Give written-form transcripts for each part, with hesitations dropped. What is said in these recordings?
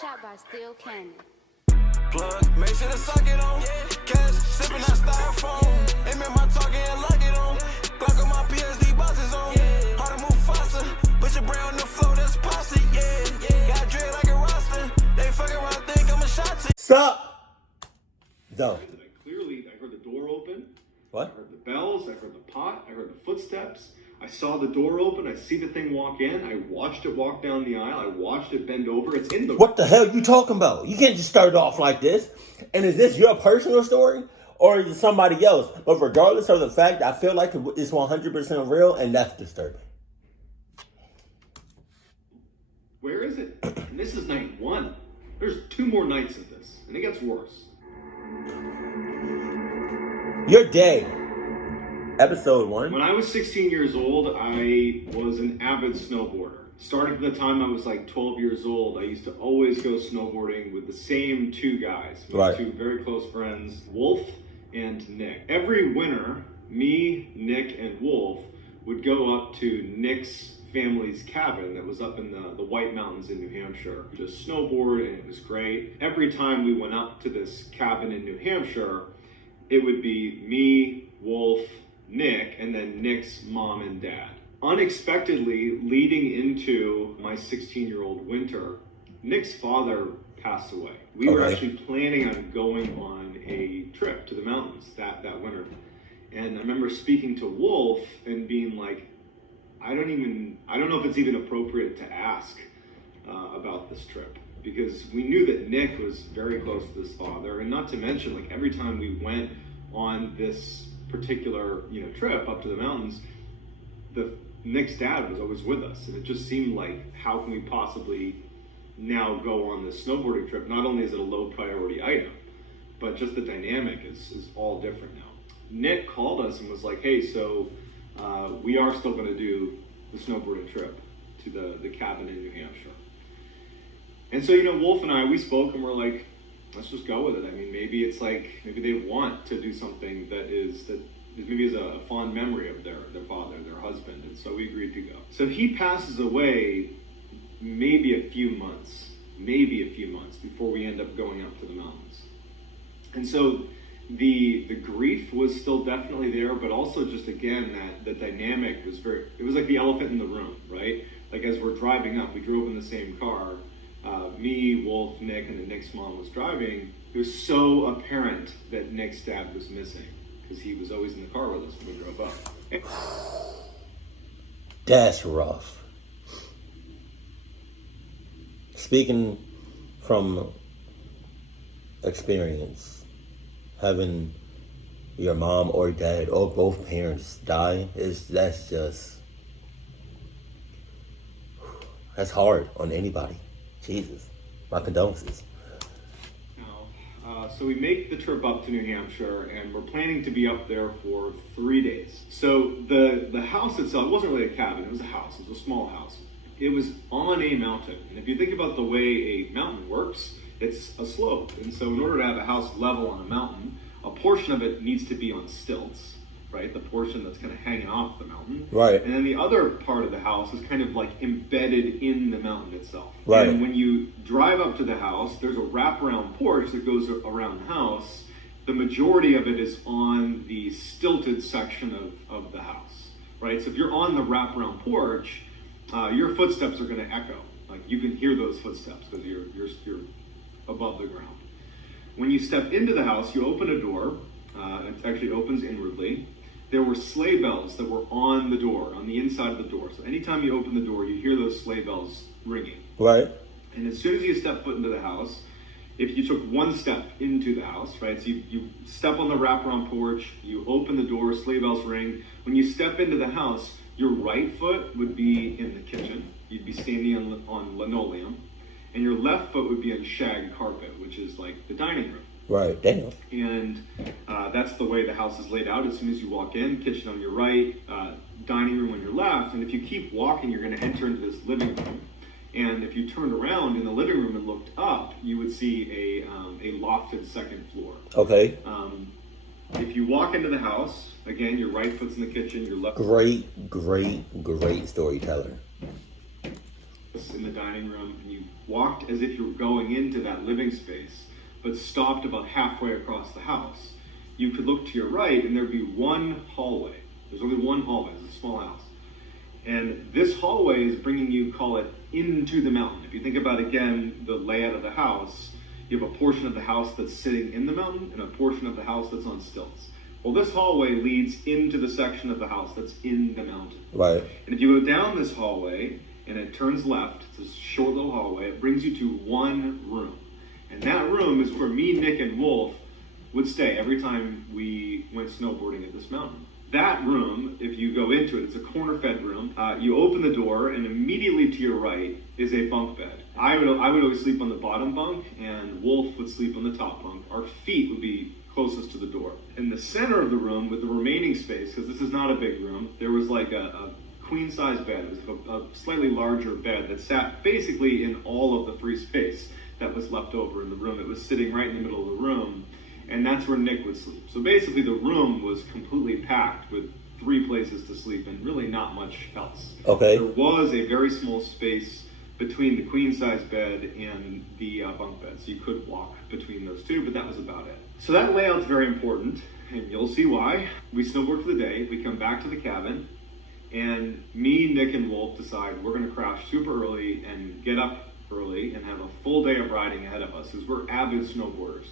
Shot by Steel Cannon. Plug, make sure to suck it on. Cash, sipping that styrofoam. Aim at my target and lock it on. Glock on my PSD buzzes on. Hard to move faster. Put your brain on the floor, that's posse, yeah. Got dread like a roster. They fuck around, think I'm a shot to. Sup? No. Clearly, I heard the door open. What? I heard the bells. I heard the pot. I heard the footsteps. I saw the door open. I see the thing walk in. I watched it walk down the aisle. I watched it bend over. It's in the... What the hell you talking about? You can't just start off like this. And is this your personal story? Or is it somebody else? But regardless of the fact, I feel like it's 100% real, and that's disturbing. Where is it? And this is night one. There's 2 more nights of this. And it gets worse. You're dead. Episode 1. When I was 16 years old, I was an avid snowboarder. Starting from the time I was like 12 years old, I used to always go snowboarding with the same 2 guys. My 2 very close friends, Wolf and Nick. Every winter, me, Nick, and Wolf would go up to Nick's family's cabin that was up in the White Mountains in New Hampshire. Just snowboard, and it was great. Every time we went up to this cabin in New Hampshire, it would be me, Wolf, Nick, and then Nick's mom and dad. Unexpectedly, leading into my 16-year-old winter, Nick's father passed away. We were actually planning on going on a trip to the mountains that winter. And I remember speaking to Wolf and being like, I don't know if it's even appropriate to ask about this trip, because we knew that Nick was very close to his father, and not to mention, like, every time we went on this particular trip up to the mountains, Nick's dad was always with us, and it just seemed like, how can we possibly now go on this snowboarding trip? Not only is it a low priority item, but just the dynamic is all different now. Nick called us and was like, hey, so we are still going to do the snowboarding trip to the cabin in New Hampshire. And so, Wolf and I, we spoke and we're like, let's just go with it. I mean, maybe they want to do something that maybe is a fond memory of their father, their husband. And so we agreed to go. So he passes away maybe a few months before we end up going up to the mountains. And so the grief was still definitely there, but also just, again, that the dynamic was it was like the elephant in the room, right? Like, as we're driving up, we drove in the same car. Me, Wolf, Nick, and then Nick's mom was driving. It was so apparent that Nick's dad was missing, because he was always in the car with us when we drove up. That's rough. Speaking from experience, having your mom or dad or both parents die, that's hard on anybody. Jesus, my condolences. So we make the trip up to New Hampshire, and we're planning to be up there for 3 days. So the house itself, it wasn't really a cabin, it was a house. It was a small house. It was on a mountain. And if you think about the way a mountain works, it's a slope. And so in order to have a house level on a mountain, a portion of it needs to be on stilts, right? The portion that's kind of hanging off the mountain. Right. And then the other part of the house is kind of like embedded in the mountain itself. Right. And when you drive up to the house, there's a wraparound porch that goes around the house. The majority of it is on the stilted section of the house, right? So if you're on the wraparound porch, your footsteps are going to echo. Like, you can hear those footsteps because you're above the ground. When you step into the house, you open a door. It actually opens inwardly. There were sleigh bells that were on the door, on the inside of the door. So anytime you open the door, you hear those sleigh bells ringing. Right. And as soon as you step foot into the house, if you took one step into the house, right, so you step on the wraparound porch, you open the door, sleigh bells ring. When you step into the house, your right foot would be in the kitchen. You'd be standing on linoleum. And your left foot would be on shag carpet, which is like the dining room. Right, damn. And that's the way the house is laid out. As soon as you walk in, kitchen on your right, dining room on your left. And if you keep walking, you're going to enter into this living room. And if you turned around in the living room and looked up, you would see a lofted second floor. Okay. If you walk into the house, again, your right foot's in the kitchen, your left... Great storyteller. in the dining room, and you walked as if you were going into that living space, but stopped about halfway across the house, you could look to your right and there'd be one hallway. There's only one hallway. It's a small house. And this hallway is bringing you, call it, into the mountain. If you think about, again, the layout of the house, you have a portion of the house that's sitting in the mountain and a portion of the house that's on stilts. Well, this hallway leads into the section of the house that's in the mountain. Right. And if you go down this hallway and it turns left, it's a short little hallway, it brings you to one room. And that room is where me, Nick, and Wolf would stay every time we went snowboarding at this mountain. That room, if you go into it, it's a corner-fed room. You open the door, and immediately to your right is a bunk bed. I would always sleep on the bottom bunk, and Wolf would sleep on the top bunk. Our feet would be closest to the door. In the center of the room, with the remaining space, because this is not a big room, there was like a queen-size bed. It was a slightly larger bed that sat basically in all of the free space that was left over in the room. It was sitting right in the middle of the room, and that's where Nick would sleep. So basically the room was completely packed with 3 places to sleep and really not much else. Okay. There was a very small space between the queen-size bed and the bunk bed, so you could walk between those two, but that was about it. So that layout's very important, and you'll see why. We snowboard for the day, we come back to the cabin, and me, Nick, and Wolf decide we're gonna crash super early and get up early and have a full day of riding ahead of us, because we're avid snowboarders.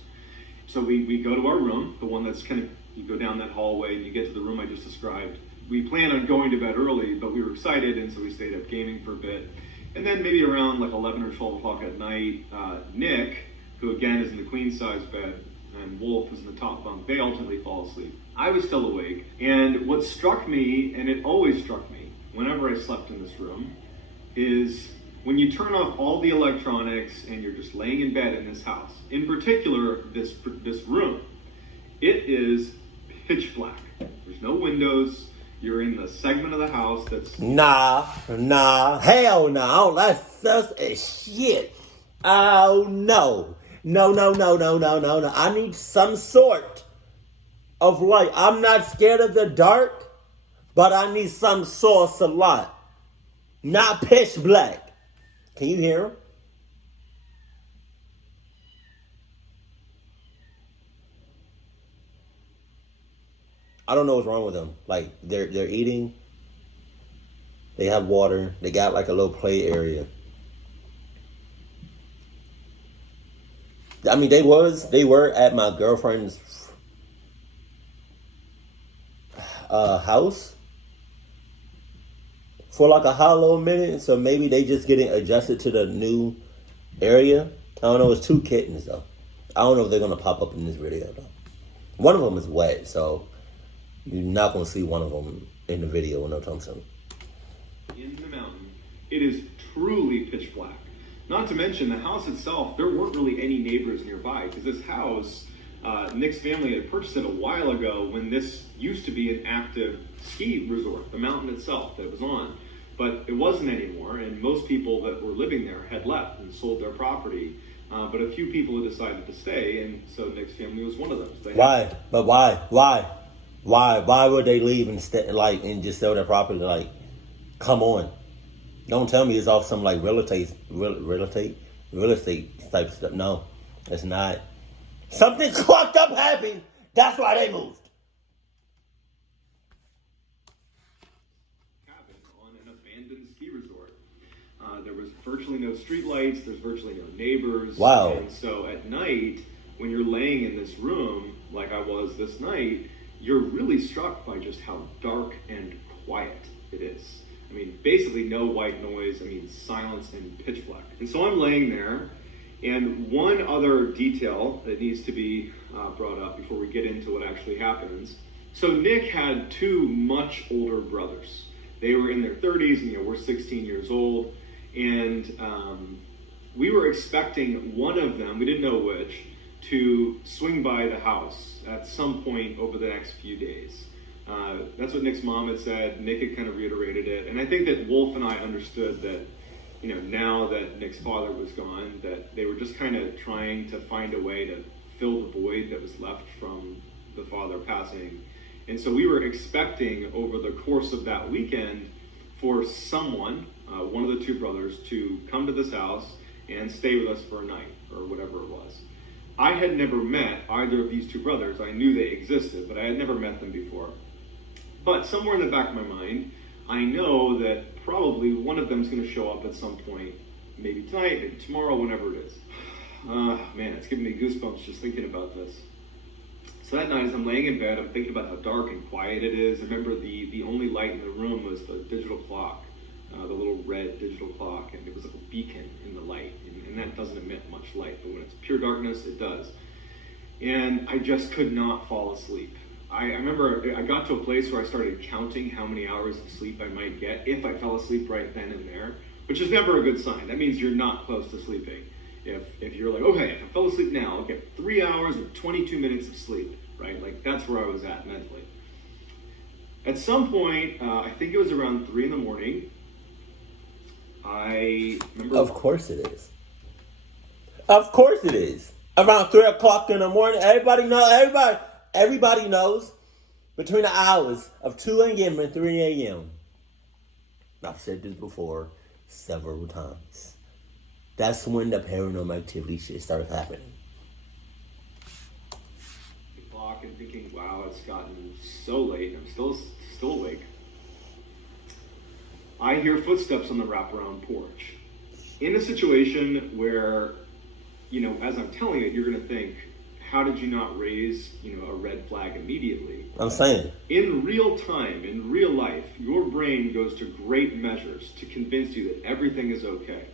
So we go to our room, the one that's kind of, you go down that hallway and you get to the room I just described. We planned on going to bed early, but we were excited, and so we stayed up gaming for a bit. And then maybe around like 11 or 12 o'clock at night, Nick, who again is in the queen size bed, and Wolf is in the top bunk, they ultimately fall asleep. I was still awake, and what struck me, and it always struck me whenever I slept in this room, is when you turn off all the electronics and you're just laying in bed in this house, in particular this room, it is pitch black. There's no windows. You're in the segment of the house that's... Nah, hell no. That's shit. Oh, no. No. I need some sort of light. I'm not scared of the dark, but I need some source of light. Not pitch black. Can you hear him? I don't know what's wrong with them. Like, they're eating. They have water. They got like a little play area. I mean, they were at my girlfriend's house for like a hollow minute, so maybe they just getting adjusted to the new area. I don't know. It's 2 kittens though. I don't know if they're gonna pop up in this video though. One of them is wet, so you're not gonna see one of them in the video no time soon. In the mountain, it is truly pitch black. Not to mention the house itself, there weren't really any neighbors nearby, because this house, Nick's family had purchased it a while ago when this used to be an active ski resort, the mountain itself that it was on. But it wasn't anymore, and most people that were living there had left and sold their property. But a few people had decided to stay, and so Nick's family was one of them. Why? But why? Why would they leave and and just sell their property? Like, come on. Don't tell me it's off some like real estate type stuff. No, it's not. Something fucked up happened. That's why they moved. Cabin on an abandoned ski resort. There was virtually no street lights. There's virtually no neighbors. Wow. And so at night, when you're laying in this room, like I was this night, you're really struck by just how dark and quiet it is. I mean, basically no white noise. I mean, silence and pitch black. And so I'm laying there, and one other detail that needs to be brought up before we get into what actually happens. So Nick had 2 much older brothers. They were in their 30s, and we're 16 years old. And we were expecting one of them, we didn't know which, to swing by the house at some point over the next few days. That's what Nick's mom had said. Nick had kind of reiterated it. And I think that Wolf and I understood that, now that Nick's father was gone, that they were just kind of trying to find a way to fill the void that was left from the father passing. And so we were expecting over the course of that weekend for someone, one of the two brothers, to come to this house and stay with us for a night, or whatever it was. I had never met either of these two brothers. I knew they existed, but I had never met them before. But somewhere in the back of my mind, I know that probably one of them is going to show up at some point, maybe tonight, maybe tomorrow, whenever it is. Man, it's giving me goosebumps just thinking about this. So that night, as I'm laying in bed, I'm thinking about how dark and quiet it is. I remember the only light in the room was the digital clock, the little red digital clock, and it was like a beacon in the light. And that doesn't emit much light, but when it's pure darkness, it does. And I just could not fall asleep. I remember I got to a place where I started counting how many hours of sleep I might get if I fell asleep right then and there, which is never a good sign. That means you're not close to sleeping. If you're like, okay, if I fell asleep now, I'll get 3 hours and 22 minutes of sleep, right? Like, that's where I was at mentally. At some point, I think it was around 3 in the morning, I remember... Of course it is. Of course it is. Around 3 o'clock in the morning, everybody knows between the hours of 2 a.m. and 3 a.m. I've said this before several times. That's when the paranormal activity shit starts happening. Clock and thinking, wow, it's gotten so late. I'm still awake. I hear footsteps on the wraparound porch. In a situation where, as I'm telling it, you're going to think, how did you not raise, a red flag immediately? I'm saying. In real time, in real life, your brain goes to great measures to convince you that everything is okay.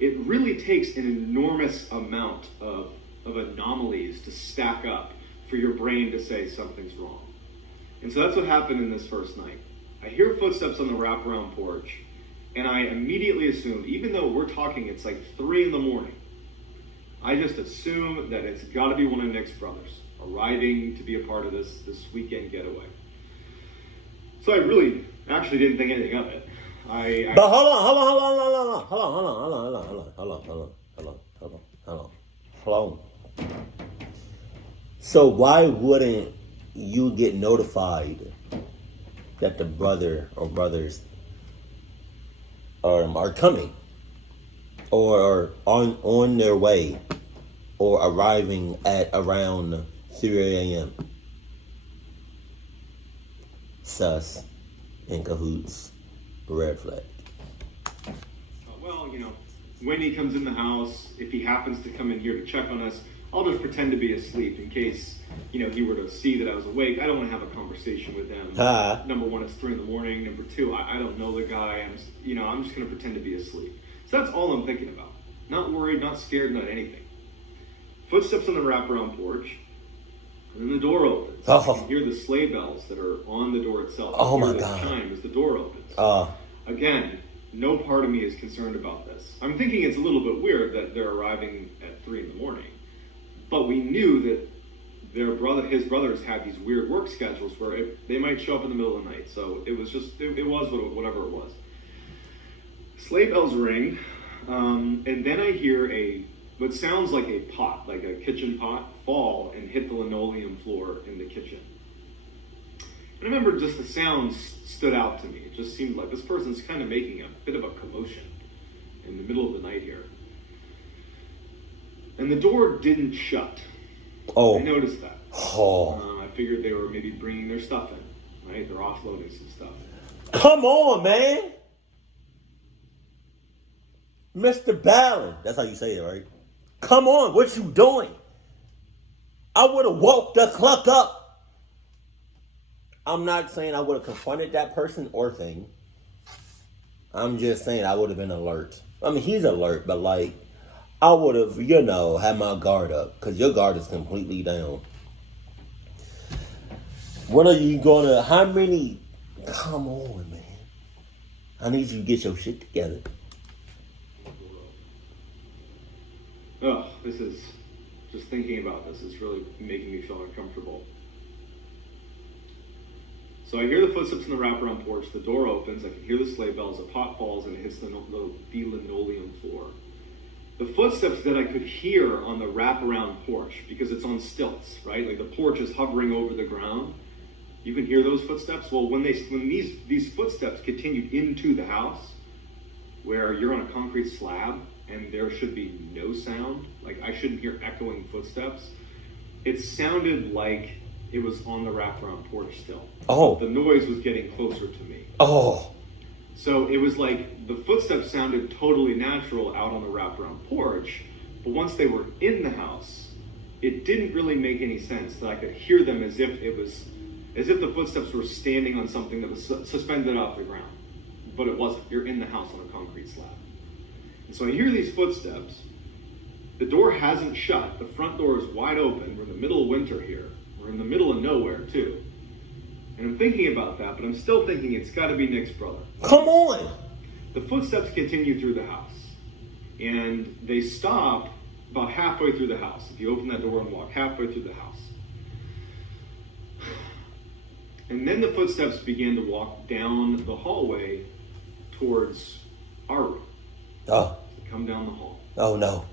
It really takes an enormous amount of anomalies to stack up for your brain to say something's wrong. And so that's what happened in this first night. I hear footsteps on the wraparound porch, and I immediately assumed, even though we're talking, it's like 3 in the morning, I just assume that it's got to be one of Nick's brothers arriving to be a part of this weekend getaway. So I really actually didn't think anything of it. But hold on. So why wouldn't you get notified that the brother or brothers are coming, or on their way, or arriving at around 3 a.m.? Sus, in cahoots, red flag. Well, when he comes in the house, if he happens to come in here to check on us, I'll just pretend to be asleep in case, he were to see that I was awake. I don't want to have a conversation with him. Number one, it's 3 in the morning. Number two, I don't know the guy. I'm just going to pretend to be asleep. So that's all I'm thinking about. Not worried, not scared, not anything. Footsteps on the wraparound porch, and then the door opens. You can hear the sleigh bells that are on the door itself. Oh my God! The chime as the door opens. Again, no part of me is concerned about this. I'm thinking it's a little bit weird that they're arriving at 3 in the morning, but we knew that his brothers had these weird work schedules where they might show up in the middle of the night. So it was just, it was whatever it was. Sleigh bells ring, and then I hear what sounds like a pot, like a kitchen pot, fall and hit the linoleum floor in the kitchen. And I remember just the sounds stood out to me. It just seemed like this person's kind of making a bit of a commotion in the middle of the night here. And the door didn't shut. I noticed that. I figured they were maybe bringing their stuff in, right? They're offloading some stuff. Come on, man. MrBallen. That's how you say it, right? Come on, what you doing? I would have woke the cluck up. I'm not saying I would have confronted that person or thing. I'm just saying I would have been alert. I mean, he's alert, but I would have, had my guard up, because your guard is completely down. What are you how many? Come on, man. I need you to get your shit together. Oh, this is, just thinking about this is really making me feel uncomfortable. So I hear the footsteps on the wraparound porch, the door opens, I can hear the sleigh bells, a pot falls and it hits the linoleum floor. The footsteps that I could hear on the wraparound porch, because it's on stilts, right? Like the porch is hovering over the ground. You can hear those footsteps. Well, when these footsteps continued into the house, where you're on a concrete slab and there should be no sound. Like, I shouldn't hear echoing footsteps. It sounded like it was on the wraparound porch still. Oh. The noise was getting closer to me. Oh. So it was like the footsteps sounded totally natural out on the wraparound porch, but once they were in the house, it didn't really make any sense that I could hear them as if the footsteps were standing on something that was suspended off the ground. But it wasn't. You're in the house on a concrete slab. And so I hear these footsteps. The door hasn't shut. The front door is wide open. We're in the middle of winter here. We're in the middle of nowhere, too. And I'm thinking about that, but I'm still thinking it's got to be Nick's brother. Come on! The footsteps continue through the house. And they stop about halfway through the house. If you open that door and walk halfway through the house. And then the footsteps begin to walk down the hallway towards our room. Oh. They come down the hall. Oh, no.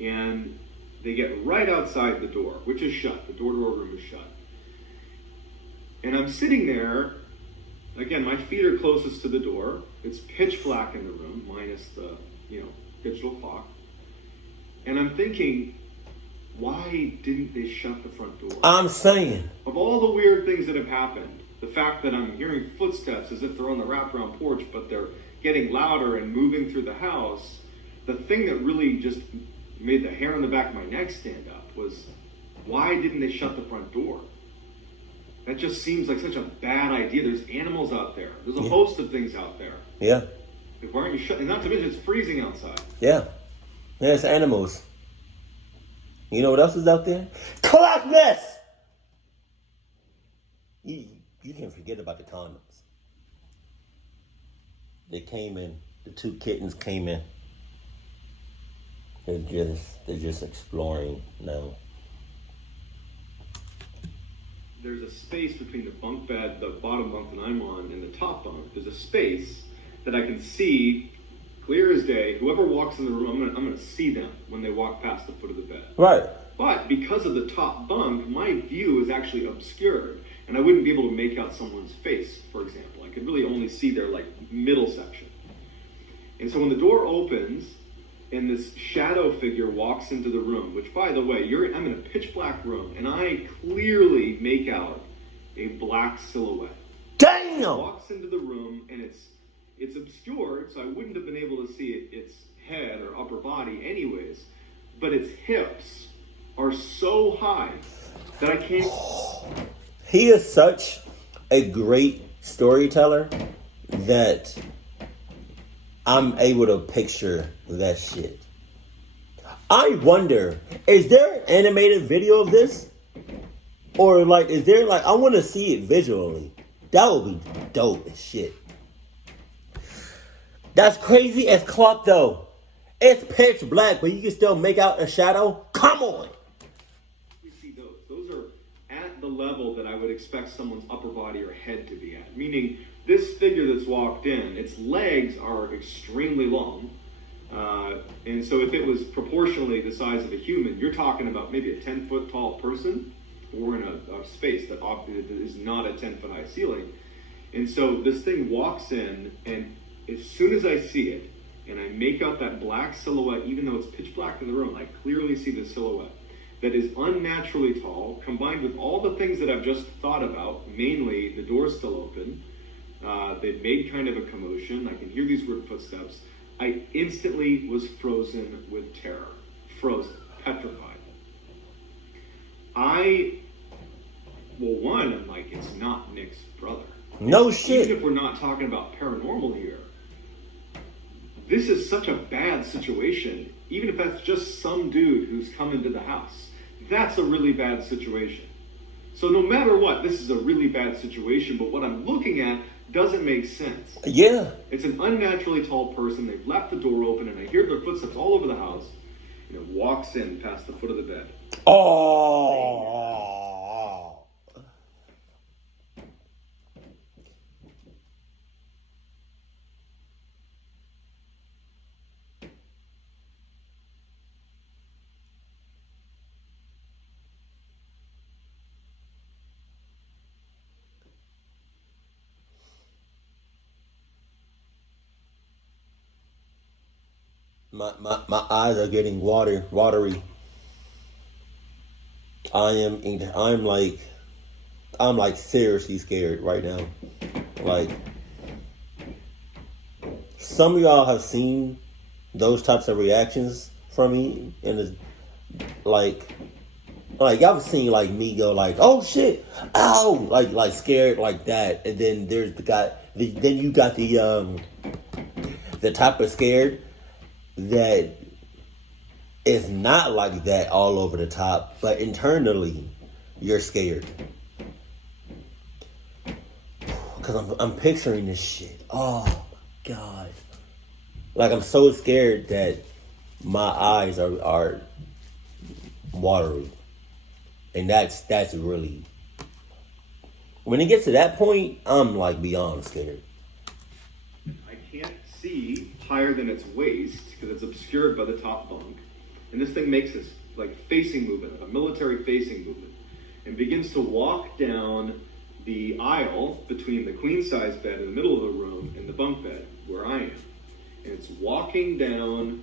And they get right outside the door, which is shut. The door to our room is shut. And I'm sitting there. Again, my feet are closest to the door. It's pitch black in the room, minus the, digital clock. And I'm thinking, why didn't they shut the front door? I'm saying. Of all the weird things that have happened, the fact that I'm hearing footsteps as if they're on the wraparound porch, but they're getting louder and moving through the house, the thing that really just made the hair on the back of my neck stand up was, why didn't they shut the front door? That just seems like such a bad idea. There's animals out there. There's a host of things out there. Yeah. Why aren't you shutting? Not to mention it's freezing outside. Yeah. There's animals. You know what else is out there? Clockness! You can forget about the condoms. They came in. The two kittens came in. They're just exploring now. There's a space between the bunk bed, the bottom bunk that I'm on, and the top bunk. There's a space that I can see clear as day. Whoever walks in the room, I'm gonna see them when they walk past the foot of the bed. Right. But because of the top bunk, my view is actually obscured, and I wouldn't be able to make out someone's face, for example. I could really only see their middle section. And so when the door opens and this shadow figure walks into the room, which, by the way, I'm in a pitch black room, and I clearly make out a black silhouette. Damn! It walks into the room, and it's obscured, so I wouldn't have been able to see its head or upper body anyways, but its hips are so high that I can't... He is such a great storyteller that I'm able to picture that shit. I wonder, is there an animated video of this? Or is there I want to see it visually. That would be dope as shit. That's crazy as clock though. It's pitch black, but you can still make out a shadow. Come on. You see those. Those are at the level that I would expect someone's upper body or head to be at. Meaning, this figure that's walked in, its legs are extremely long. And so if it was proportionally the size of a human, you're talking about maybe a 10-foot tall person, or in a space that is not a 10-foot high ceiling. And so this thing walks in, and as soon as I see it, and I make out that black silhouette, even though it's pitch black in the room, I clearly see the silhouette that is unnaturally tall, combined with all the things that I've just thought about, mainly the door's still open. They've made kind of a commotion. I can hear these weird footsteps. I instantly was frozen with terror. Frozen. Petrified. I'm like, it's not Nick's brother. No shit. Even if we're not talking about paranormal here, this is such a bad situation. Even if that's just some dude who's come into the house, that's a really bad situation. So no matter what, this is a really bad situation, but what I'm looking at doesn't make sense. Yeah. It's an unnaturally tall person. They've left the door open, and I hear their footsteps all over the house. And it walks in past the foot of the bed. Oh. My eyes are getting watery. I'm like seriously scared right now. Like, some of y'all have seen those types of reactions from me, and it's like y'all have seen like me go like, oh shit, ow, like scared like that, and then there's then you got the type of scared that is not like that all over the top, but internally you're scared. Because I'm picturing this shit. Oh my God. Like, I'm so scared that my eyes are watery. And that's really, when it gets to that point, I'm like beyond scared. I can't see higher than its waist because it's obscured by the top bunk. And this thing makes this like facing movement, a military facing movement, and begins to walk down the aisle between the queen size bed in the middle of the room and the bunk bed where I am. And it's walking down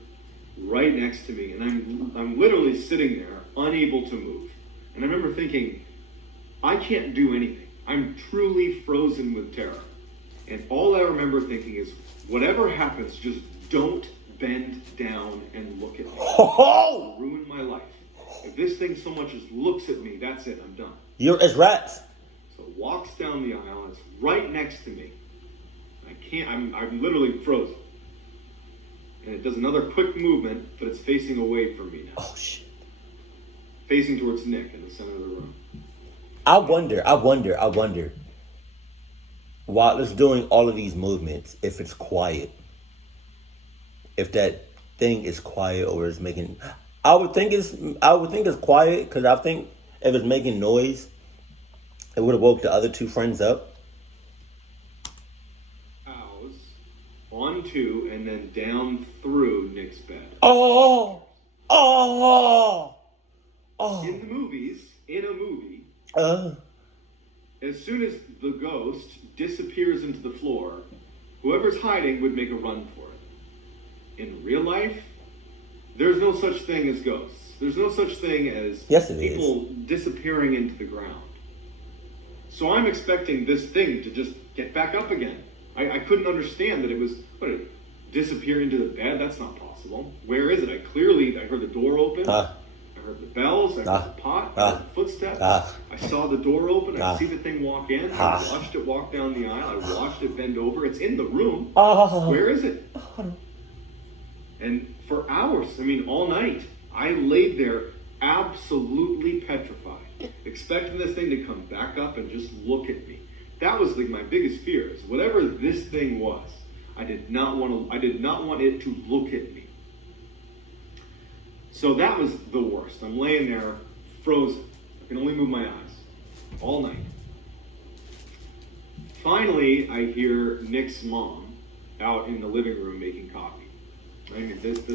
right next to me, and I'm literally sitting there unable to move. And I remember thinking, I can't do anything. I'm truly frozen with terror. And all I remember thinking is, whatever happens, just don't bend down and look at me. It'll ruin my life. If this thing so much as looks at me, that's it, I'm done. You're as rats. So it walks down the aisle, and it's right next to me. I'm literally frozen. And it does another quick movement, but it's facing away from me now. Oh shit. Facing towards Nick in the center of the room. I wonder, while it's doing all of these movements, if it's quiet. If that thing is quiet or is making, I would think it's quiet, because I think if it's making noise, it would have woke the other two friends up. Onto and then down through Nick's bed. Oh. In the movies, in a movie, as soon as the ghost disappears into the floor, whoever's hiding would make a run for it. In real life, there's no such thing as ghosts. There's no such thing as people disappearing into the ground. So I'm expecting this thing to just get back up again. I couldn't understand that it was, disappear into the bed? That's not possible. Where is it? I heard the door open. I heard the bells. I heard the pot. I heard the footsteps. I saw the door open. I see the thing walk in. I watched it walk down the aisle. I watched it bend over. It's in the room. Where is it? And for hours, all night, I laid there absolutely petrified, expecting this thing to come back up and just look at me. That was my biggest fear, is whatever this thing was, I did not want it to look at me. So that was the worst. I'm laying there frozen. I can only move my eyes all night. Finally, I hear Nick's mom out in the living room making coffee.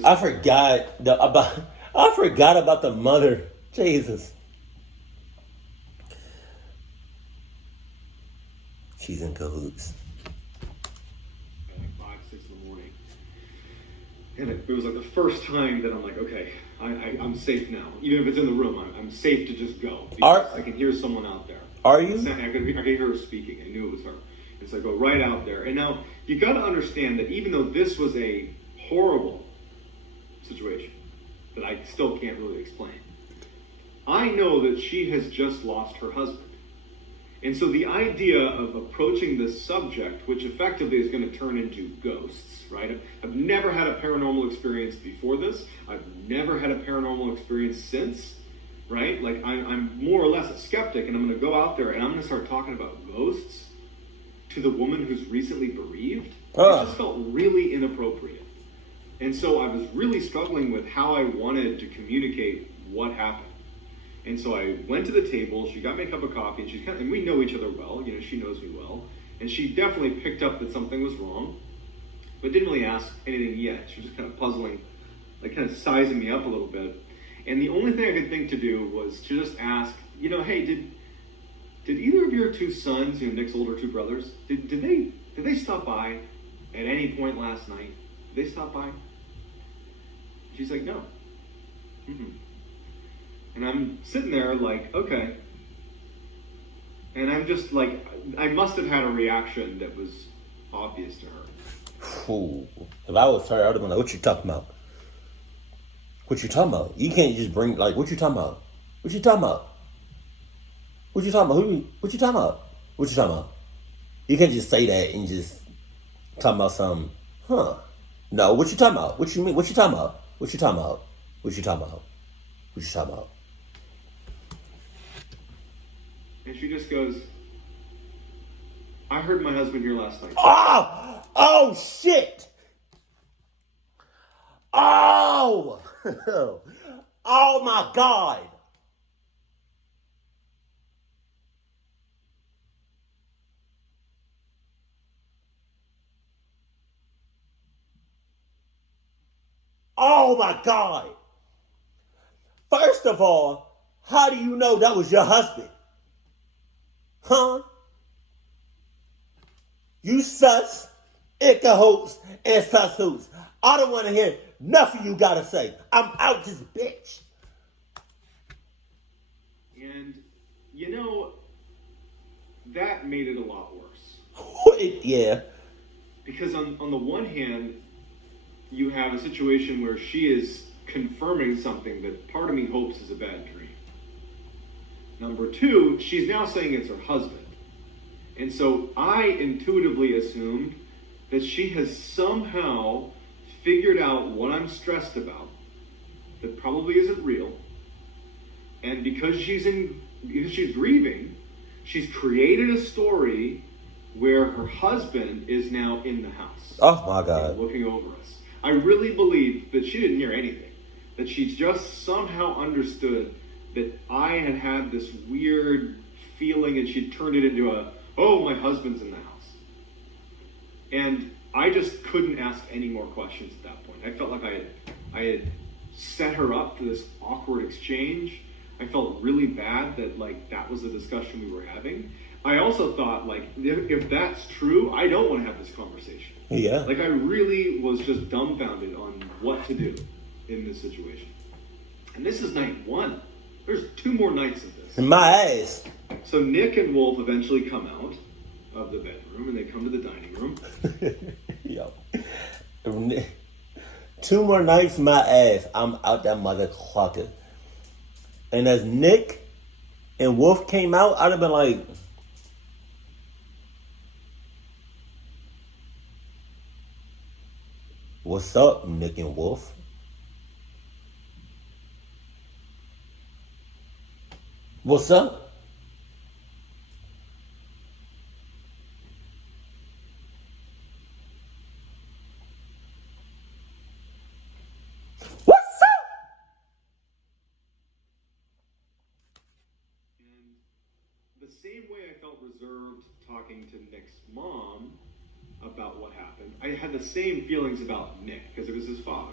I forgot about the mother. Jesus. She's in cahoots. At 5, 6 in the morning. And it was the first time that I'm like, okay, I'm safe now. Even if it's in the room, I'm safe to just go. Because I can hear someone out there. Are you? I could hear her speaking. I knew it was her. And so I go right out there. And now, you got to understand that even though this was a horrible situation that I still can't really explain, I know that she has just lost her husband. And so the idea of approaching this subject, which effectively is going to turn into ghosts, right? I've never had a paranormal experience before this. I've never had a paranormal experience since, right? I'm more or less a skeptic, and I'm going to go out there and I'm going to start talking about ghosts to the woman who's recently bereaved. It just felt really inappropriate. And so I was really struggling with how I wanted to communicate what happened. And so I went to the table, she got me a cup of coffee, and and we know each other well, she knows me well, and she definitely picked up that something was wrong, but didn't really ask anything yet. She was just kind of puzzling, kind of sizing me up a little bit. And the only thing I could think to do was to just ask, hey, did either of your two sons, Nick's older two brothers, did they stop by at any point last night? Did they stop by? She's like, no. Mm-mm. And I'm sitting there like, okay. And I'm just like, I must have had a reaction that was obvious to her. Ooh. If I was her, I would have been like, what you talking about? What you talking about? You can't just bring, like, what you talking about? What you talking about? What you talking about? What you talking about? What you talking about? You can't just say that and just talk about something. Huh. No, what you talking about? What you mean? What you talking about? What you talking about? What you talking about? What you talking about? And she just goes, I heard my husband here last night. Oh! Oh, shit! Oh! Oh, my God! Oh, my God! First of all, how do you know that was your husband? Huh? You sus, icka-hoots, and sus-hoots. I don't want to hear nothing you gotta say. I'm out this bitch. And, you know, that made it a lot worse. Yeah. Because on the one hand, you have a situation where she is confirming something that part of me hopes is a bad dream. Number two, she's now saying it's her husband. And so I intuitively assumed that she has somehow figured out what I'm stressed about, that probably isn't real. And because she's grieving, she's created a story where her husband is now in the house. Oh my God. Looking over us. I really believe that she didn't hear anything. That she just somehow understood that I had this weird feeling and she turned it into oh, my husband's in the house. And I just couldn't ask any more questions at that point. I felt like I had set her up for this awkward exchange. I felt really bad that that was the discussion we were having. I also thought if that's true, I don't want to have this conversation. Yeah. I really was just dumbfounded on what to do in this situation. And this is night one. There's 2 more nights of this. In my ass. So Nick and Wolf eventually come out of the bedroom and they come to the dining room. Yo. 2 more nights, my ass. I'm out that motherfucker. And as Nick and Wolf came out, I'd have been like, what's up, Nick and Wolf? What's up? What's up? And the same way I felt reserved talking to Nick's mom about what happened, I had the same feelings about Nick because it was his father.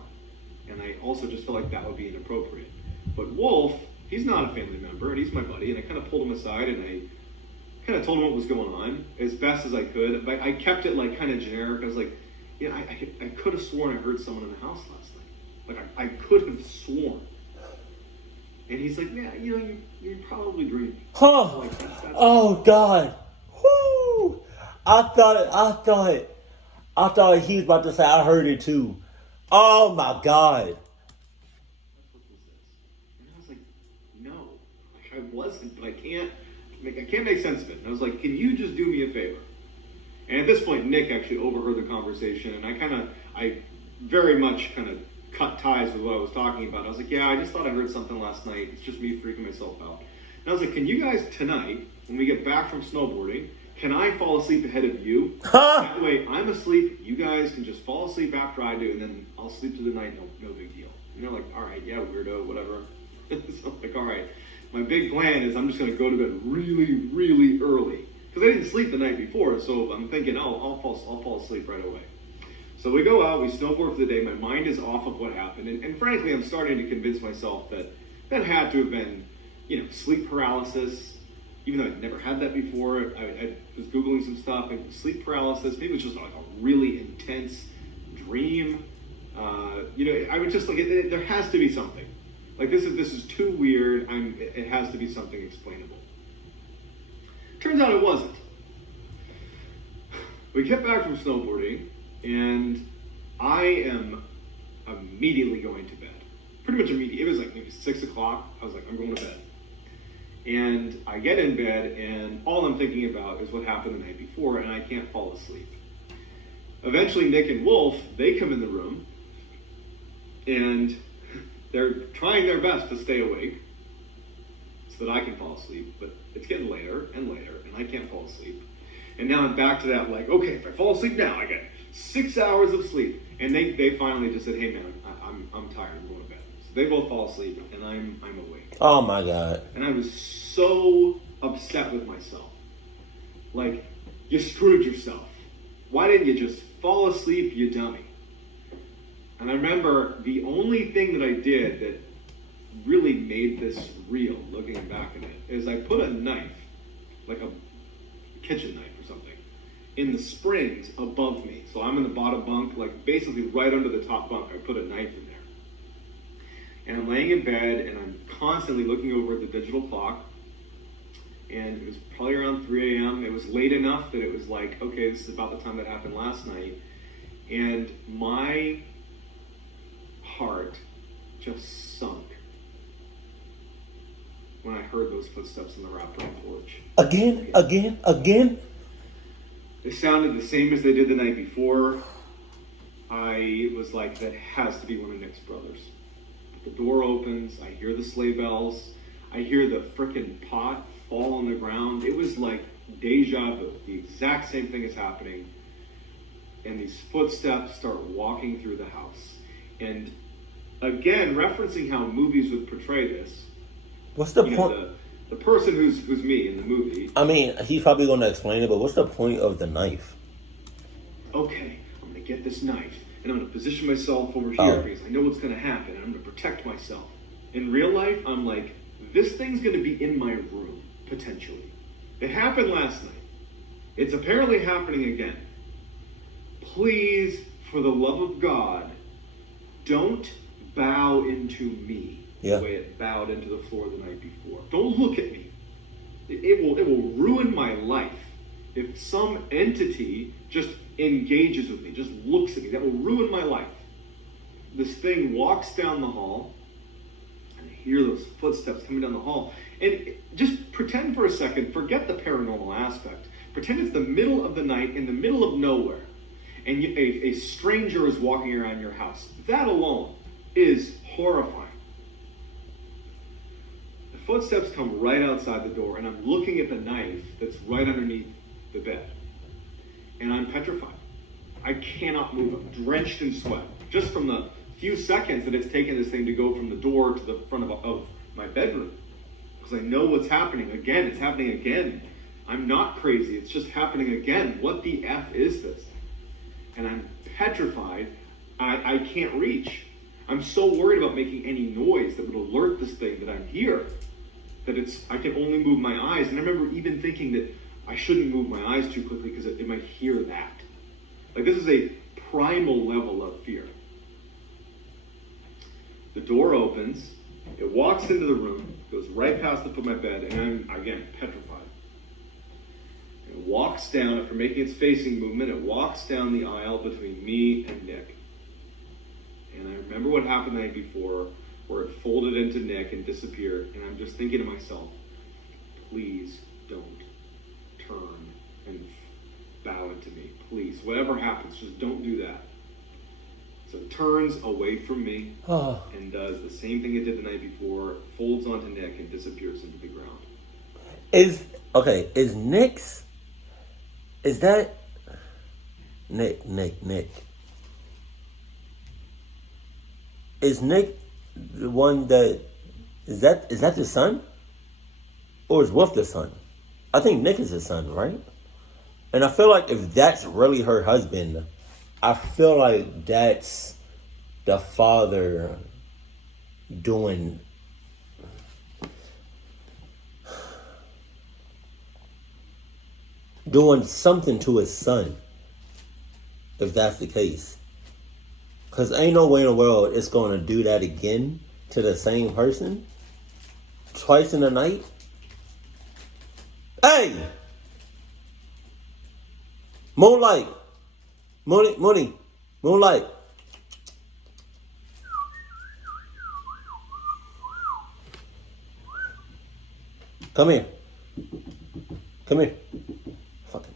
And I also just felt like that would be inappropriate. But Wolf, he's not a family member, and he's my buddy, and I kind of pulled him aside, and I kind of told him what was going on as best as I could. But I kept it kind of generic. I was like, I could have sworn I heard someone in the house last night. I could have sworn. And he's like, yeah, you're probably dreaming. Huh. That's Oh God. Whoo. I thought he was about to say I heard it too. Oh my God. That's what this is. And I was like, no, I wasn't, but I can't make sense of it. And I was like, can you just do me a favor? And at this point, Nick actually overheard the conversation, and I very much kind of cut ties with what I was talking about. I was like, yeah, I just thought I heard something last night. It's just me freaking myself out. And I was like, can you guys tonight, when we get back from snowboarding, can I fall asleep ahead of you? Huh? That way, I'm asleep. You guys can just fall asleep after I do, and then I'll sleep through the night. No big deal. And they're like, all right, yeah, weirdo, whatever. So I'm like, all right. My big plan is I'm just going to go to bed really, really early. Because I didn't sleep the night before, so I'm thinking, I'll fall asleep right away. So we go out, we snowboard for the day. My mind is off of what happened. And frankly, I'm starting to convince myself that had to have been, sleep paralysis. Even though I'd never had that before, I was Googling some stuff, and sleep paralysis, maybe it was just a really intense dream. I would just like there has to be something. Like this is too weird. It has to be something explainable. Turns out it wasn't. We get back from snowboarding, and I am immediately going to bed. Pretty much immediately. It was like maybe 6 o'clock. I was like, I'm going to bed. And I get in bed, and all I'm thinking about is what happened the night before, and I can't fall asleep. Eventually, Nick and Wolf, they come in the room, and they're trying their best to stay awake so that I can fall asleep, but it's getting later and later, and I can't fall asleep. And now I'm back to that, like, okay, if I fall asleep now, I get 6 hours of sleep. And they finally just said, hey man, I'm tired, I'm going to bed. So they both fall asleep, and I'm awake. Oh my God. And I was so upset with myself. Like, you screwed yourself. Why didn't you just fall asleep, you dummy? And I remember the only thing that I did that really made this real, looking back at it, is I put a knife, like a kitchen knife or something, in the springs above me. So I'm in the bottom bunk, like basically right under the top bunk. I put a knife in there. And I'm laying in bed, and I'm constantly looking over at the digital clock. And it was probably around 3 a.m. It was late enough that it was like, okay, this is about the time that happened last night. And my heart just sunk when I heard those footsteps on the wraparound porch. Again? They sounded the same as they did the night before. I was like, that has to be one of Nick's brothers. The door opens, I hear the sleigh bells, I hear the frickin' pot fall on the ground. It was like deja vu. The exact same thing is happening. And these footsteps start walking through the house. And again, referencing how movies would portray this. What's the point? The person who's me in the movie. I mean, he's probably going to explain it, but what's the point of the knife? Okay, I'm going to get this knife, and I'm going to position myself over here because I know what's going to happen, and I'm going to protect myself. In real life, I'm like, this thing's going to be in my room, potentially. It happened last night. It's apparently happening again. Please, for the love of God, don't bow into me. Yeah. The way it bowed into the floor the night before. Don't look at me. It will ruin my life if some entity just engages with me, just looks at me. That will ruin my life. This thing walks down the hall, and I hear those footsteps coming down the hall. And just pretend for a second, forget the paranormal aspect. Pretend it's the middle of the night in the middle of nowhere, and a stranger is walking around your house. That alone is horrifying. Footsteps come right outside the door, and I'm looking at the knife that's right underneath the bed. And I'm petrified. I cannot move. I'm drenched in sweat. Just from the few seconds that it's taken this thing to go from the door to the front of my bedroom. Because I know what's happening. Again, it's happening again. I'm not crazy. It's just happening again. What the F is this? And I'm petrified. I can't reach. I'm so worried about making any noise that would alert this thing that I'm here. That I can only move my eyes. And I remember even thinking that I shouldn't move my eyes too quickly because it might hear that. Like, this is a primal level of fear. The door opens, it walks into the room, goes right past the foot of my bed, and I'm, again, petrified. It walks down, after making its facing movement, it walks down the aisle between me and Nick. And I remember what happened the night before, where it folded into Nick and disappeared, and I'm just thinking to myself, please don't turn and bow into me. Please, whatever happens, just don't do that. So it turns away from me and does the same thing it did the night before, folds onto Nick and disappears into the ground. Is that Nick? Is Nick the one is that the son? Or is Wolf the son? I think Nick is his son, right? And I feel like if that's really her husband, I feel like that's the father doing something to his son, if that's the case. Because ain't no way in the world it's going to do that again to the same person twice in a night. Hey! Moonlight. Moonlight. Come here. Fucking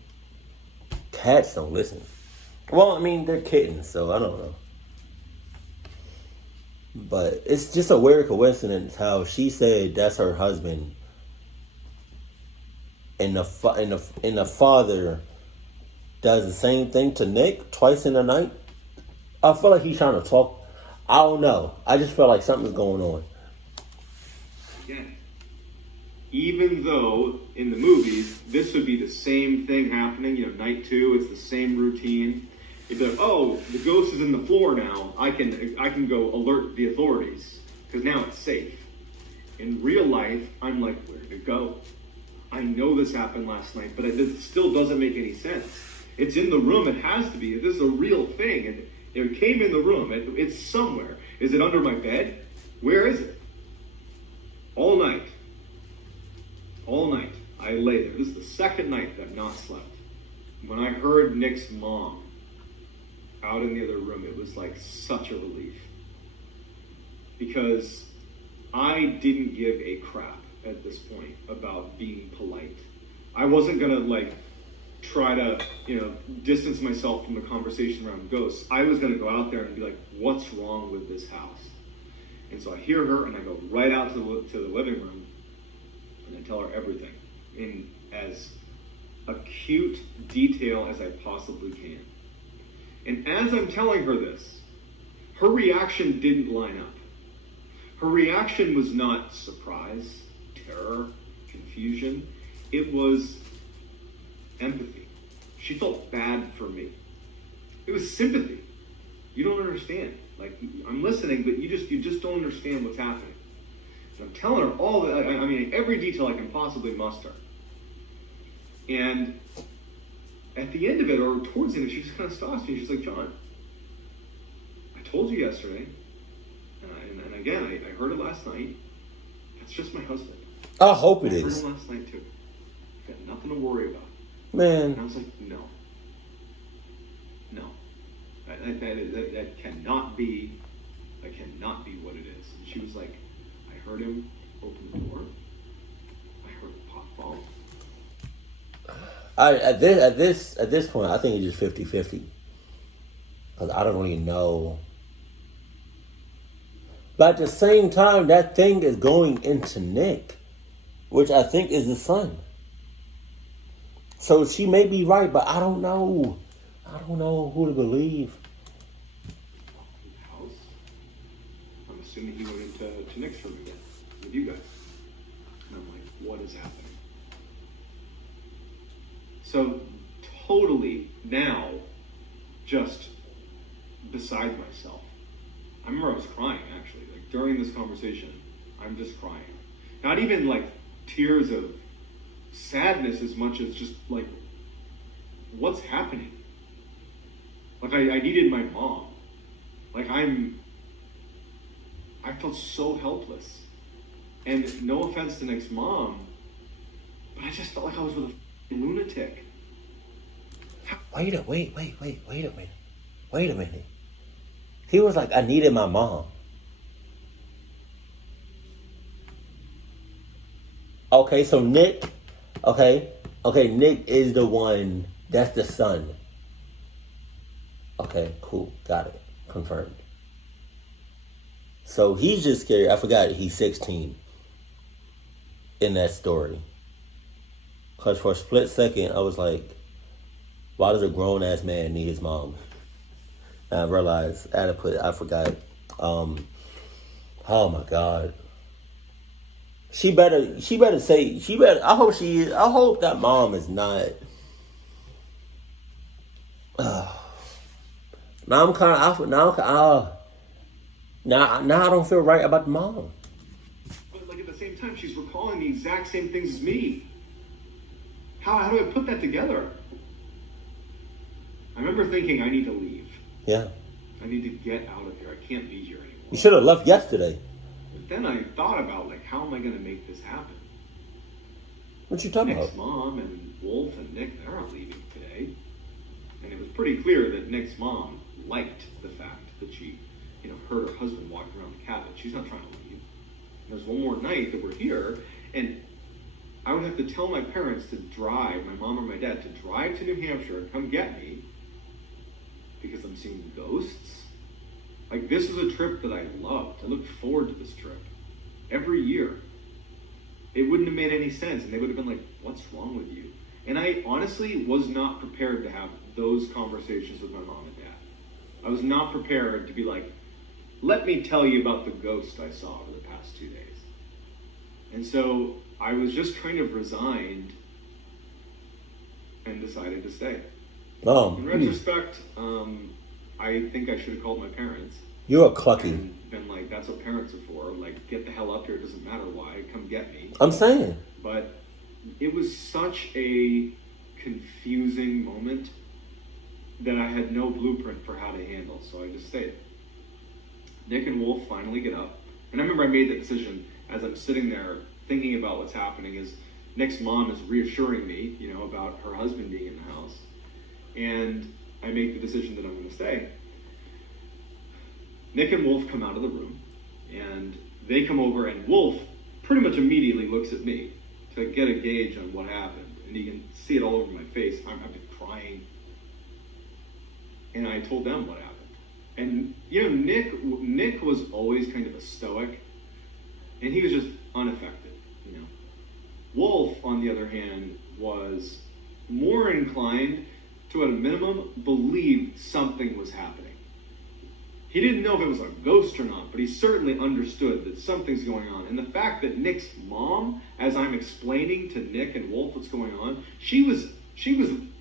cats don't listen. Well, I mean, they're kittens, so I don't know. But it's just a weird coincidence how she said that's her husband, and the father does the same thing to Nick twice in the night. I feel like he's trying to talk. I don't know. I just feel like something's going on. Again, even though in the movies this would be the same thing happening, night 2, it's the same routine. It'd be like, oh, the ghost is in the floor now. I can go alert the authorities because now it's safe. In real life, I'm like, where did it go? I know this happened last night, but it still doesn't make any sense. It's in the room. It has to be. This is a real thing. And it came in the room. It's somewhere. Is it under my bed? Where is it? All night. I lay there. This is the second night that I've not slept. When I heard Nick's mom out in the other room, it was like such a relief. Because I didn't give a crap at this point about being polite. I wasn't gonna try to, distance myself from the conversation around ghosts. I was gonna go out there and be like, what's wrong with this house? And so I hear her and I go right out to the living room and I tell her everything in as acute detail as I possibly can. And as I'm telling her this, her reaction didn't line up. Her reaction was not surprise, terror, confusion. It was empathy. She felt bad for me. It was sympathy. You don't understand. I'm listening, but you just don't understand what's happening. And I'm telling her all that, every detail I can possibly muster. And at the end of it, or towards the end, she just kind of stops me. She's like, John, I told you yesterday, and again, I heard it last night. That's just my husband. I hope it I is. heard it last night too. Got nothing to worry about. Man. And I was like, no. That cannot be. That cannot be what it is. And she was like, I heard him open the door. I heard a pop fall. At this point, I think it's just 50-50. Because I don't really know. But at the same time, that thing is going into Nick, which I think is the son. So she may be right, but I don't know. I don't know who to believe. House. I'm assuming he went into Nick's room again with you guys. And I'm like, what is happening? So totally now just beside myself. I remember I was crying actually. During this conversation, I'm just crying. Not even tears of sadness as much as just what's happening? I needed my mom. I felt so helpless. And no offense to Nick's mom, but I just felt like I was with a lunatic. Wait a minute. He was like, I needed my mom. Okay, so Nick, Nick is the one, that's the son. Okay, cool, got it, confirmed. So he's just scared, I forgot he's 16 in that story. Because for a split second, I was like, why does a grown-ass man need his mom? And I realized, I forgot. Oh my God. I hope that mom is not. Now I don't feel right about the mom. But at the same time, she's recalling the exact same things as me. How do I put that together? I remember thinking I need to leave. Yeah. I need to get out of here. I can't be here anymore. You should have left yesterday. But then I thought about, like, how am I going to make this happen? What you talking Nick's about? mom and Wolf and Nick, they're not leaving today. And it was pretty clear that Nick's mom liked the fact that she, heard her husband walking around the cabin. She's not trying to leave. There's one more night that we're here, and I would have to tell my parents to drive, my mom or my dad, to drive to New Hampshire and come get me because I'm seeing ghosts. Like, this is a trip that I loved. I looked forward to this trip every year. It wouldn't have made any sense, and they would have been like, what's wrong with you? And I honestly was not prepared to have those conversations with my mom and dad. I was not prepared to be like, let me tell you about the ghost I saw over the past 2 days. And so I was just kind of resigned and decided to stay. In retrospect, I think I should have called my parents. You're a clucky. And been like, that's what parents are for. Like, get the hell up here. It doesn't matter why. Come get me. I'm saying. But it was such a confusing moment that I had no blueprint for how to handle. So I just stayed. Nick and Wolf finally get up. And I remember I made that decision as I'm sitting there thinking about what's happening is Nick's mom is reassuring me, about her husband being in the house. And I make the decision that I'm going to stay. Nick and Wolf come out of the room, and they come over, and Wolf pretty much immediately looks at me to get a gauge on what happened. And you can see it all over my face. I've been crying. And I told them what happened. And, Nick was always kind of a stoic, and he was just unaffected, Wolf, on the other hand, was more inclined to, at a minimum, believe something was happening. He didn't know if it was a ghost or not, but he certainly understood that something's going on. And the fact that Nick's mom, as I'm explaining to Nick and Wolf what's going on, she was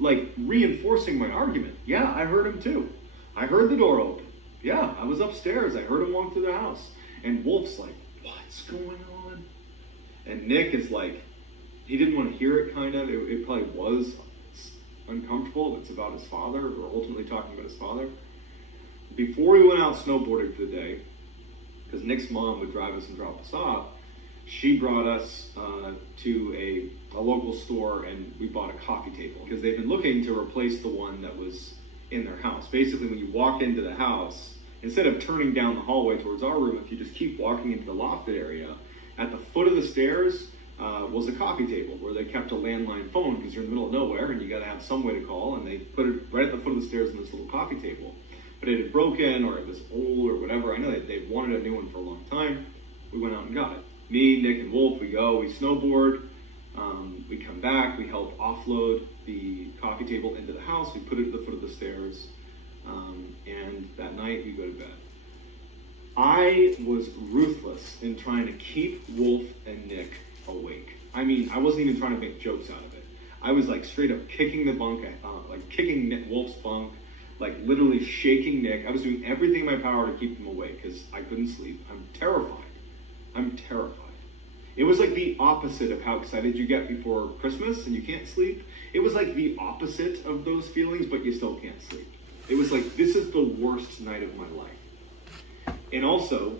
like reinforcing my argument. Yeah, I heard him too. I heard the door open. Yeah, I was upstairs. I heard him walk through the house. And Wolf's like, what's going on? And Nick is like, he didn't want to hear it, kind of. It probably was uncomfortable. It's about his father, or ultimately talking about his father. Before we went out snowboarding for the day, because Nick's mom would drive us and drop us off, she brought us to a local store, and we bought a coffee table because they've been looking to replace the one that was in their house. Basically, when you walk into the house, instead of turning down the hallway towards our room, if you just keep walking into the lofted area, at the foot of the stairs was a coffee table where they kept a landline phone because you're in the middle of nowhere and you got to have some way to call, and they put it right at the foot of the stairs in this little coffee table. But it had broken, or it was old, or whatever. I know that they wanted a new one for a long time. We went out and got it. Me, Nick, and Wolf, we go, we snowboard, we come back, we help offload the coffee table into the house, we put it at the foot of the stairs, and that night we go to bed. I was ruthless in trying to keep Wolf and Nick awake. I mean, I wasn't even trying to make jokes out of it. I was like straight up kicking the bunk, like kicking Wolf's bunk, like literally shaking Nick. I was doing everything in my power to keep them awake because I couldn't sleep. I'm terrified. It was like the opposite of how excited you get before Christmas and you can't sleep. It was like the opposite of those feelings, but you still can't sleep. It was like, this is the worst night of my life. And also,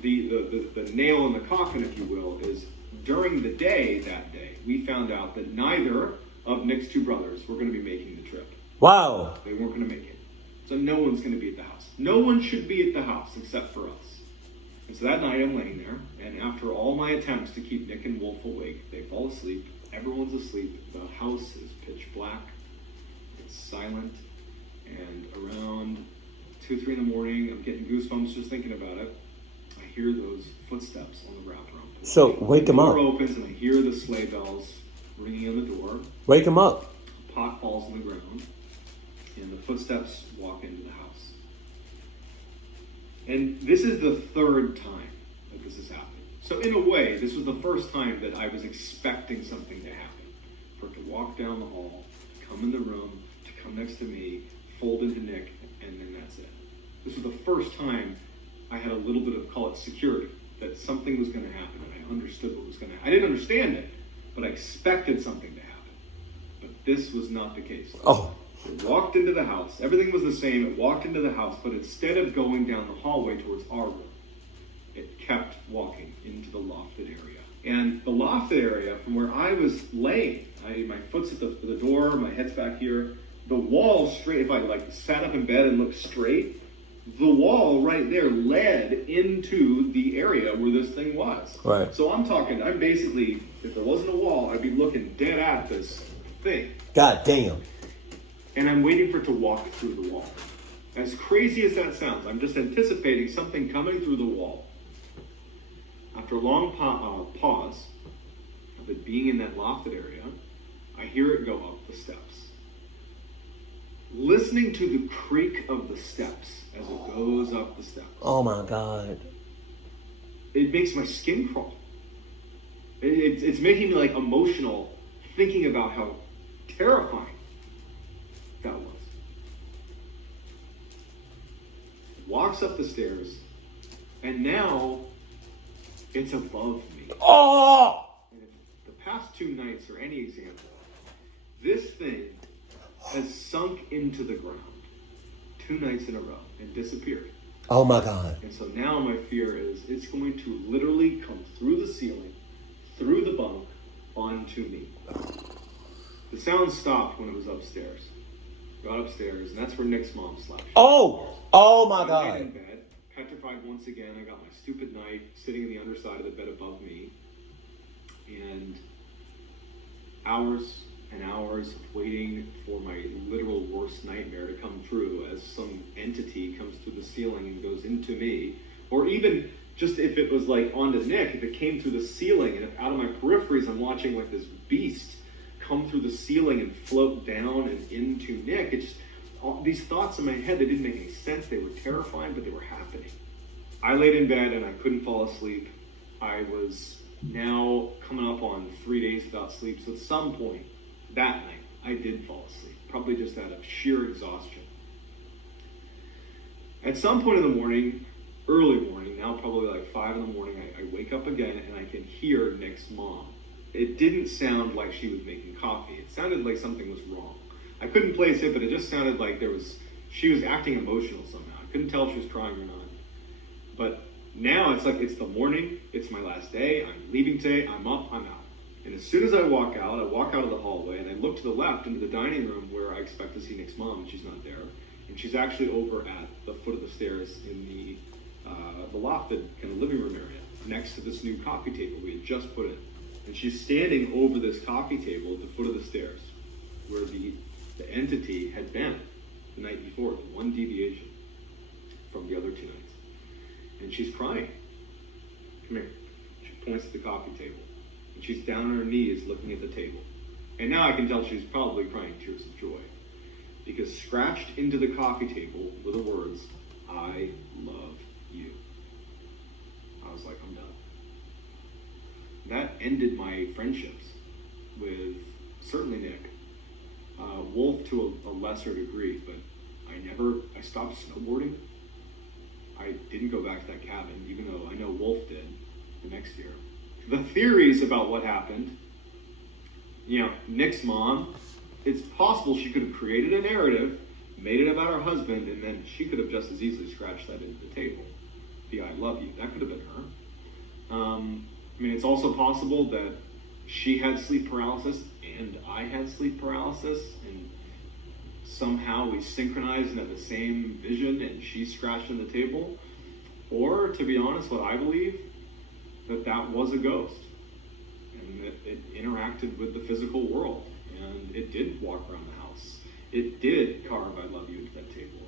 the nail in the coffin, if you will, is during the day that day, we found out that neither of Nick's two brothers were going to be making the trip. Wow. They weren't going to make it. So no one's going to be at the house. No one should be at the house except for us. And so that night I'm laying there, and after all my attempts to keep Nick and Wolf awake, they fall asleep. Everyone's asleep. The house is pitch black. It's silent. And around 2, 3 in the morning, I'm getting goosebumps just thinking about it. I hear those footsteps on the wraparound. So wake him up. The door opens and I hear the sleigh bells ringing on the door. Wake him up. A pot falls on the ground, and the footsteps walk into the house. And this is the third time that this has happened. So in a way, this was the first time that I was expecting something to happen. For it to walk down the hall, to come in the room, to come next to me, fold into Nick, and then that's it. This was the first time I had a little bit of, call it security, that something was going to happen, and I understood what was going to happen. I didn't understand it, but I expected something to happen. But this was not the case. Oh. It walked into the house. Everything was the same. It walked into the house, but instead of going down the hallway towards our room, it kept walking into the lofted area. And the lofted area, from where I was laying, my foot's at the door, my head's back here, the wall straight, if I like sat up in bed and looked straight, the wall right there led into the area where this thing was. Right. So I'm basically, if there wasn't a wall, I'd be looking dead at this thing. God damn. And I'm waiting for it to walk through the wall. As crazy as that sounds, I'm just anticipating something coming through the wall. After a long pause of it being in that lofted area, I hear it go up the steps. Listening to the creak of the steps as it goes up the steps. Oh my God. It makes my skin crawl. It's making me like emotional thinking about how terrifying that was. Walks up the stairs, and now it's above me. Oh! And if the past 2 nights are any example, this thing has sunk into the ground 2 nights in a row and disappeared. Oh my God. And so now my fear is it's going to literally come through the ceiling, through the bunk, onto me. The sound stopped when it was upstairs. Got upstairs, and that's where Nick's mom slept. Oh my I God. laid in bed, petrified once again. I got my stupid knife sitting in the underside of the bed above me. And hours and hours of waiting for my literal worst nightmare to come true as some entity comes through the ceiling and goes into me. Or even just if it was like onto Nick, if it came through the ceiling and if out of my peripheries I'm watching like this beast come through the ceiling and float down and into Nick. It's just, these thoughts in my head, they didn't make any sense. They were terrifying, but they were happening. I laid in bed and I couldn't fall asleep. I was now coming up on 3 days without sleep. So at some point that night, I did fall asleep, probably just out of sheer exhaustion. At some point in the morning, early morning, now probably like 5 in the morning, I wake up again and I can hear Nick's mom. It didn't sound like she was making coffee. It sounded like something was wrong. I couldn't place it, but it just sounded like she was acting emotional somehow. I couldn't tell if she was crying or not. But now it's like it's the morning, it's my last day, I'm leaving today, I'm up, I'm out. And as soon as I walk out of the hallway and I look to the left into the dining room where I expect to see Nick's mom, and she's not there. And she's actually over at the foot of the stairs in the lofted kind of living room area next to this new coffee table we had just put in. And she's standing over this coffee table at the foot of the stairs where the entity had been the night before, the one deviation from the other 2 nights. And she's crying. Come here. She points to the coffee table. And she's down on her knees looking at the table. And now I can tell she's probably crying tears of joy. Because scratched into the coffee table were the words, "I love you." I was like, I'm done. That ended my friendships with certainly Nick. Wolf to a lesser degree, but I stopped snowboarding. I didn't go back to that cabin, even though I know Wolf did the next year. The theories about what happened, Nick's mom, it's possible she could have created a narrative, made it about her husband, and then she could have just as easily scratched that into the table. The "I love you," that could have been her. It's also possible that she had sleep paralysis and I had sleep paralysis, and somehow we synchronized and had the same vision and she scratched on the table. Or, to be honest, what I believe, that was a ghost and that it interacted with the physical world and it did walk around the house. It did carve "I love you" into that table.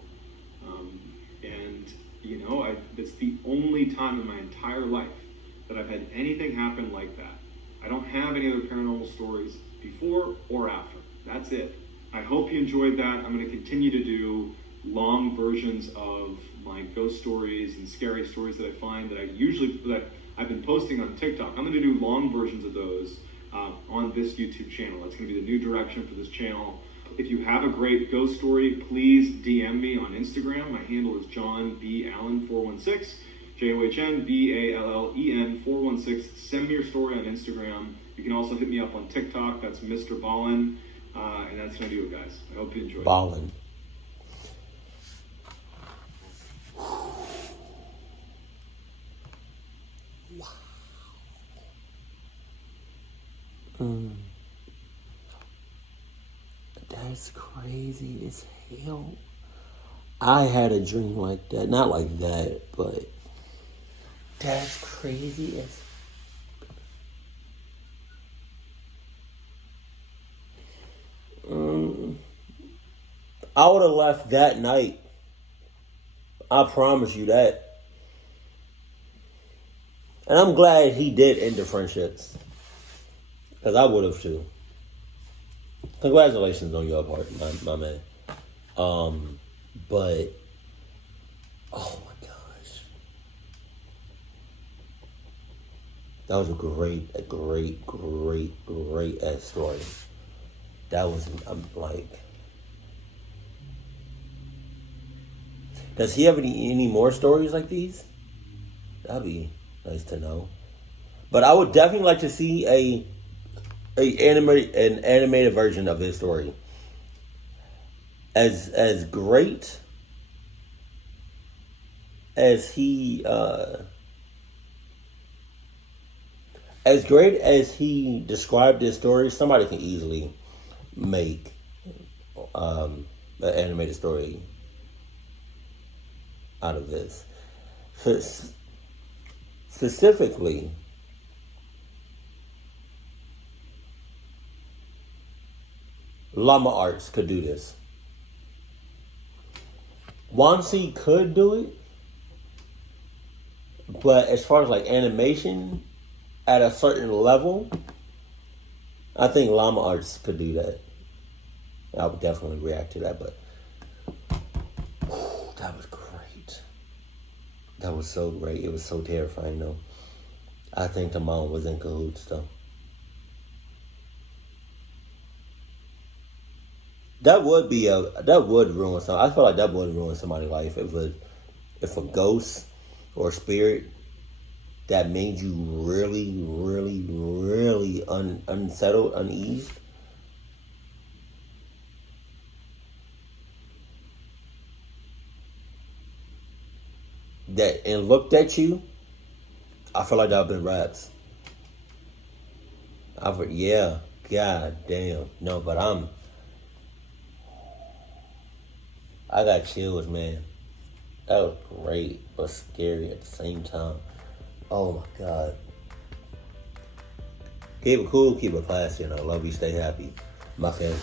It's the only time in my entire life that I've had anything happen like that. I don't have any other paranormal stories before or after. That's it. I hope you enjoyed that. I'm going to continue to do long versions of my ghost stories and scary stories that I find that I've been posting on TikTok. I'm going to do long versions of those on this YouTube channel. That's going to be the new direction for this channel. If you have a great ghost story, please DM me on Instagram. My handle is John B. Allen 416, JOHNBALLEN 416. Send me your story on Instagram. You can also hit me up on TikTok. That's MrBallen. And that's gonna do it, guys. I hope you enjoy. Ballen. That's crazy as hell. I had a dream like that. Not like that, but that's crazy as I would have left that night. I promise you that. And I'm glad he did end the friendships. Because I would have too. Congratulations on your part, my man. But, oh my gosh. That was a great ass story. That was, I'm like... Does he have any more stories like these? That'd be nice to know. But I would definitely like to see an animated version of his story. As great as he described his story, somebody can easily make an animated story out of this. Specifically, Llama Arts could do this. Wansi could do it, but as far as like animation at a certain level, I think Llama Arts could do that. I would definitely react to that, but that was great. That was so great. It was so terrifying, though. I think the mom was in cahoots, though. That would ruin something. I feel like that would ruin somebody's life if a ghost or spirit that made you really, really, really unsettled, uneased. That and looked at you, I feel like that would have been raps. Yeah, god damn. No, but I got chills, man. That was great, but scary at the same time. Oh my god. Keep it cool, keep it classy, and I love you, stay happy. My family.